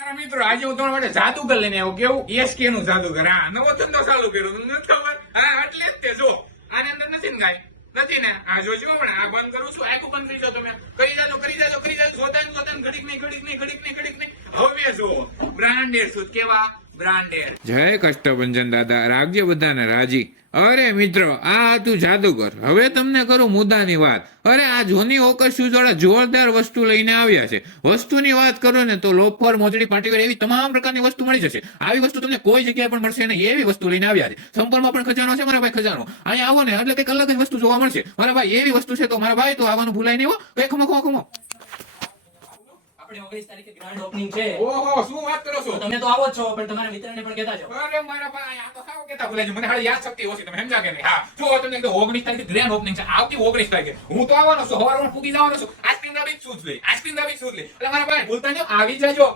મારા મિત્રો આજે હું તમારા માટે જાદુગર લઈને આવ્યો. કેવું? ESK નું જાદુગર. હા, નવો ધંધો ચાલુ કર્યો. તમને નથી ખબર? હા, એટલે જ તે જો આની અંદર નથી ને કાંઈ નથી ને. આ જોજો પણ આ બંધ કરું છું. આખું બંધ કરી દો તમે. કરી જાજો જોતા ઘડીક નહીં. હવે જો બ્રાન્ડેડ શું કેવા બ્રાન્ડેડ. જય કષ્ટભંજન દાદા, રાખજે બધાને રાજી. અરે મિત્રો, આ હતું જાદુગર. હવે તમને કરું મુદ્દાની વાત. અરે આ જોની ઓકર શૂઝ વાળા જોરદાર વસ્તુ લઈને આવ્યા છે. વસ્તુની વાત કરો ને તો લોફર, મોજડી, પાર્ટીવેર એવી તમામ પ્રકારની વસ્તુ મળી જશે. આવી વસ્તુ તમને કોઈ જગ્યાએ પણ મળશે નહીં, એવી વસ્તુ લઈને આવ્યા છે. સંપલમાં પણ ખજાનો છે મારા ભાઈ, ખજાનો. અહીંયા આવો ને એટલે કંઈક અલગ જ વસ્તુ જોવા મળશે મારા ભાઈ. એવી વસ્તુ છે તો મારા ભાઈ તો આવવાનું ભૂલાય નહીં હો. કઈ ખમો. આપણે 19 તારીખે ગ્રાન્ડ ઓપનિંગ છે. ઓહો, શું વાત કરો છો? તમે તો આવો જ છો, પણ તમારા મિત્રને પણ કહેતા જાઓ. અરે મારા ભાઈ, આ તો સાવ કેતા ભૂલાય છે. મને હાલ યાદ શક્તિ ઓછી, તમે સમજ્યા કે નહીં? હા, જો તમને 19 તારીખે ગ્રેન્ડ ઓપનિંગ છે. આવતી 19 તારીખે હું તો આવવાનો છું, સવારમાં પૂગી જવાનો છું. આઈસ્ક્રીમ દાબી શૂઝ લે. એટલે મારા ભાઈ ભૂલતા નહીં, આવી જાજો.